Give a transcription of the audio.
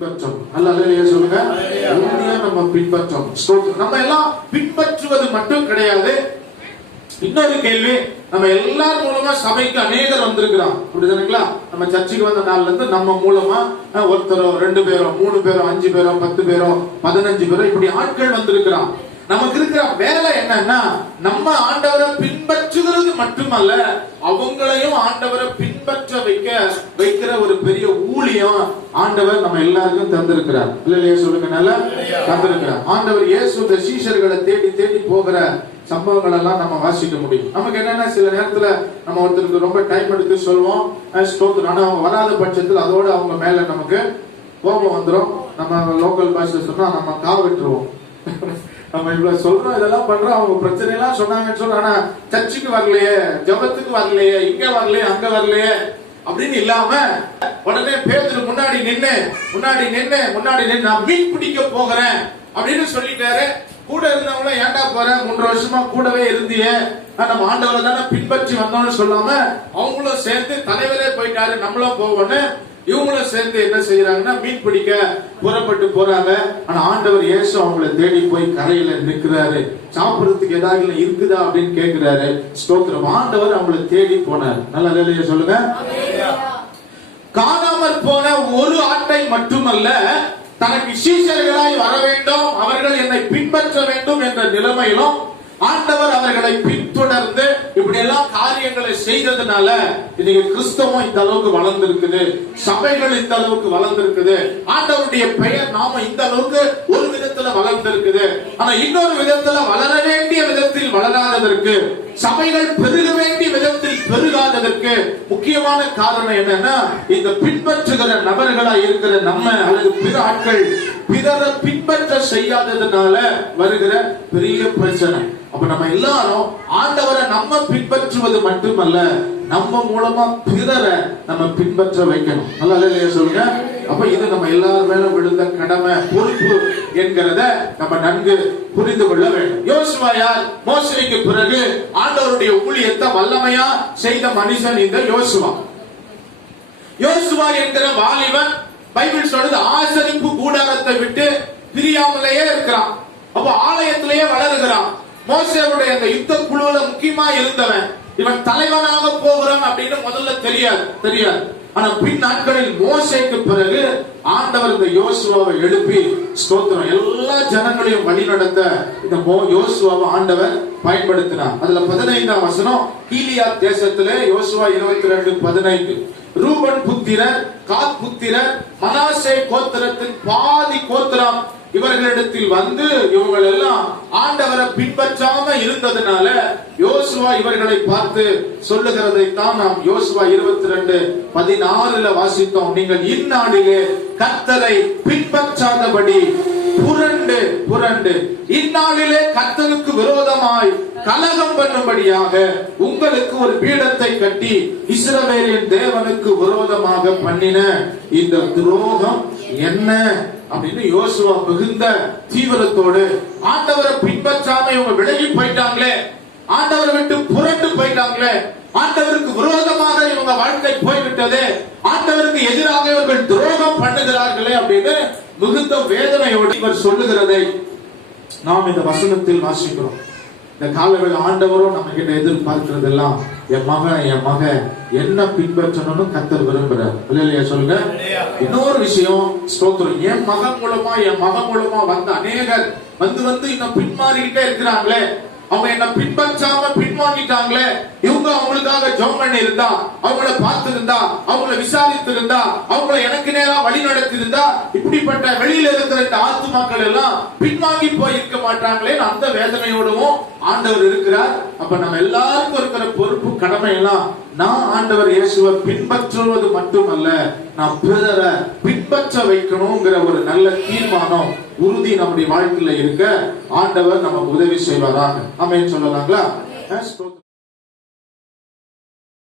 பின்பற்றணும் அல்ல சொல்லுங்க. உண்மையா நம்ம ஸ்தோத்திரம். நம்ம எல்லாம் பின்பற்றுவது மட்டும் கிடையாது. இன்னொரு கேள்வி நம்ம எல்லார் மூலமா சபைக்கு அநேகர் வந்திருக்கிறோம் அப்படிதானுங்களா நம்ம சர்ச்சுக்கு வந்த நாள்ல இருந்து நம்ம மூலமா ஒருத்தரோ ரெண்டு பேரோ மூணு பேரோ அஞ்சு பேரோ பத்து பேரோ பதினஞ்சு பேரோ இப்படி ஆட்கள் வந்திருக்கிறான் நமக்கு இருக்கிற வேலை என்னன்னா நம்ம ஆண்டவரை பின்பற்றுகிறது மட்டுமல்ல அவங்களையும் ஆண்டவரை பின்பற்ற வைக்க வைக்கிற ஒரு பெரிய ஊழியம் ஆண்டவர் நம்ம எல்லாருக்கும் தந்திருக்கிறார். இல்லையா சொல்லுங்க நல்லா? தந்திருக்கிறார். ஆண்டவர் இயேசு இந்த சீஷர்களை தேடி தேடி போகிற சம்பவங்கள் எல்லாம் நம்ம வாசிக்க முடியும். நமக்கு என்னன்னா சில நேரத்துல நம்ம ஒருத்தருக்கு ரொம்ப டைம் எடுத்து சொல்லுவோம் அஹ் ஆனா அவங்க வராத பட்சத்தில் அதோட அவங்க மேல நமக்கு கோபம் வந்துடும் நம்ம லோக்கல் பாஷை சொன்னா நம்ம கா விட்டுருவோம். நம்ம இவ்வளவு சொல்றோம் இதெல்லாம் பண்றோம் அவங்க பிரச்சனை எல்லாம் சொன்னாங்கன்னு சொல்றோம். ஆனா சர்ச்சுக்கு வரலையே ஜபத்துக்கு வரலையே இங்க வரலையே அங்க வரலையே அப்படின்னு இல்லாம உடனே பேதுரு முன்னாடி நின்னு முன்னாடி நின்னு முன்னாடி நின்று நான் மீன் பிடிக்க போகிறேன் அப்படின்னு சொல்லிட்டாரு. கூட இருந்தவங்கள ஏன்டா போறேன் மூன்று வருஷமா கூடவே இருந்தியே. நம்ம ஆண்டவரை தானே பின்பற்றி வந்தோம்னு சொல்லாம அவங்களும் சேர்ந்து தலைவரே போயிட்டாரு. நம்மளும் போவோம்னு இவங்களும் சேர்ந்து என்ன செய்யறாங்கன்னா மீன் பிடிக்க புறப்பட்டு போறாங்க. ஆனா ஆண்டவர் இயேசு அவங்கள தேடி போய் கரையில நிற்கிறாரு. சாப்பிடுறதுக்கு ஏதாவது இருக்குதா அப்படின்னு கேட்கிறாரு ஸ்தோத்திரம். ஆண்டவர் அவங்கள தேடி போனார். நல்ல வேலையை சொல்லுங்க. காணாமற் போன ஒரு ஆட்டை மட்டுமல்ல தனக்கு சீசர்களாய் வர வேண்டும் அவர்கள் என்னை பின்பற்ற வேண்டும் என்ற நிலைமையிலும் ஆண்டவர் அவர்களை பின் இப்படி எல்லாம் காரியங்களை செய்ததுனால இன்னைக்கு கிறிஸ்தவம் இந்த அளவுக்கு வளர்ந்திருக்குது. சபைகள் இந்த அளவுக்கு வளர்ந்திருக்குது. ஆண்டவருடைய பெயர் நாம இந்த அளவுக்கு ஒரு விதத்துல வளர்ந்திருக்குது. ஆனா இன்னொரு விதத்துல வளர வேண்டிய விதத்தில் வளராததற்கு சபைகள் பெருக வேண்டிய விதத்தில் பெருகாததற்கு முக்கியமான காரணம் என்னன்னா இந்த பின்பற்றுகிற நபர்களா இருக்கிற நம்ம அல்லது பிற ஆட்கள் பிறரை பின்பற்ற செய்யாததுனால வருகிற பெரிய பிரச்சனை. அப்ப நம்ம எல்லாரும் ஆண்டவரை நம்ம பின்பற்றுவது மட்டுமல்ல நம்ம மூலமா பிறரை நம்ம பின்பற்ற வைக்கணும். நல்லா இல்லையா சொல்லுங்க? அப்ப இது நம்ம எல்லார் மேல விழுந்த கடமை பொறுப்பு என்கிறத நம்ம நன்கு புரிந்து கொள்ள வேண்டும். யோசுவா யார்? மோசடிக்கு பிறகு ஆண்டவருடைய ஊழியத்தை வல்லமையா செய்த மனுஷன் இந்த யோசுவா. யோசுவா என்கிற வாலிபன் பைபிள் சொல்றது ஆசரிப்பு கூட பிரியாமலேயே இருக்கிறான். அப்ப ஆலயத்திலேயே வளருகிறான். மோசேவுடைய அந்த யுத்த குழுவுல முக்கியமா இருந்தவன். இவன் தலைவனாக போகிறான் அப்படின்னு முதல்ல தெரியாது தெரியாது. ஆனா பின் நாட்களில் மோசேக்கு பிறகு ஆண்டவர் இந்த யோசுவாவை எழுப்பி ஸ்தோத்திரம். எல்லா ஜனங்களையும் வழிநடத்த இந்த மோ யோசுவாவை ஆண்டவர் பயன்படுத்தினார். அதுல பதினைந்தாம் வசனம் கீலியா தேசத்திலே யோசுவா இருபத்தி ரெண்டு பதினைந்து. ரூபன் புத்திரர் காத் புத்திரர் மனாசே கோத்திரத்தின் பாதி கோத்திரம் இவர்களிடத்தில் வந்து இவங்கள் எல்லாம் ஆண்டவரை பின்பற்றாம இருந்ததுனால யோசுவா இவர்களை பார்த்து சொல்லுகிறதை தான் நாம் யோசுவா இருபத்தி ரெண்டு பதினாறுல வாசித்தோம். நீங்கள் இந்நாளிலே கத்தரை பின்பற்றாதபடி புரண்டு புரண்டு. இந்நாளிலே கத்தனுக்கு விரோதமாய் கலகம் பண்ணும்படியாக உங்களுக்கு ஒரு பீடத்தை கட்டி இஸ்ரவேலின் தேவனுக்கு விரோதமாக பண்ணின இந்த துரோகம் என்ன? அப்படின்னு யோசுவா மிகுந்த தீவிரத்தோடு ஆண்டவரை பின்பற்றாம இவங்க விலகி போயிட்டாங்களே ஆண்டவரை விட்டு புரண்டு போயிட்டாங்களே ஆண்டவருக்கு விரோதமாக இவங்க வாழ்க்கை போய்விட்டது ஆண்டவருக்கு எதிராக இவர்கள் துரோகம் பண்ணுகிறார்களே அப்படின்னு மிகுந்த வேதனையோடு இவர் சொல்லுகிறதை நாம் இந்த வசனத்தில் வாசிக்கிறோம். இந்த காலவில் ஆண்டவரும் நம்ம கிட்ட எதிர்பார்க்கிறது எல்லாம் என் மகன் என் மக என்ன பின்பற்றணும்னு கத்தர் விரும்புறார். இல்லையா சொல்லுங்க. இன்னொரு விஷயம் ஸ்தோத்திரம். என் மகன் மூலமா என் மகன் மூலமா வந்த அநேகர் வந்து வந்து இன்னும் பின்மாறிக்கிட்டே இருக்கிறாங்களே. அவங்க என்ன பின்பற்றாம பின்வாங்கிட்டாங்களே. இவங்க அவங்களுக்காக ஜோம் பண்ணி இருந்தா அவங்கள பார்த்து இருந்தா அவங்கள விசாரித்து இருந்தா அவங்கள எனக்கு நேரா வழி நடத்தி இருந்தா இப்படிப்பட்ட வெளியில இருக்கிற இந்த ஆத்துமாக்கள் எல்லாம் பின்வாங்கி போய் இருக்க மாட்டாங்களே அந்த வேதனையோடவும் ஆண்டவர் இருக்கிறார். அப்ப நம்ம எல்லாருக்கும் இருக்கிற பொறுப்பு கடமை எல்லாம் நான் ஆண்டவர் இயேசுவை பின்பற்றுவது மட்டுமல்ல நான் பிறரை பின்பற்ற வைக்கணுங்கிற ஒரு நல்ல தீர்மானம் உறுதி நம்முடைய வாழ்க்கையில இருக்க ஆண்டவர் நமக்கு உதவி செய்வாராக ஆமென் சொல்லலாங்களா.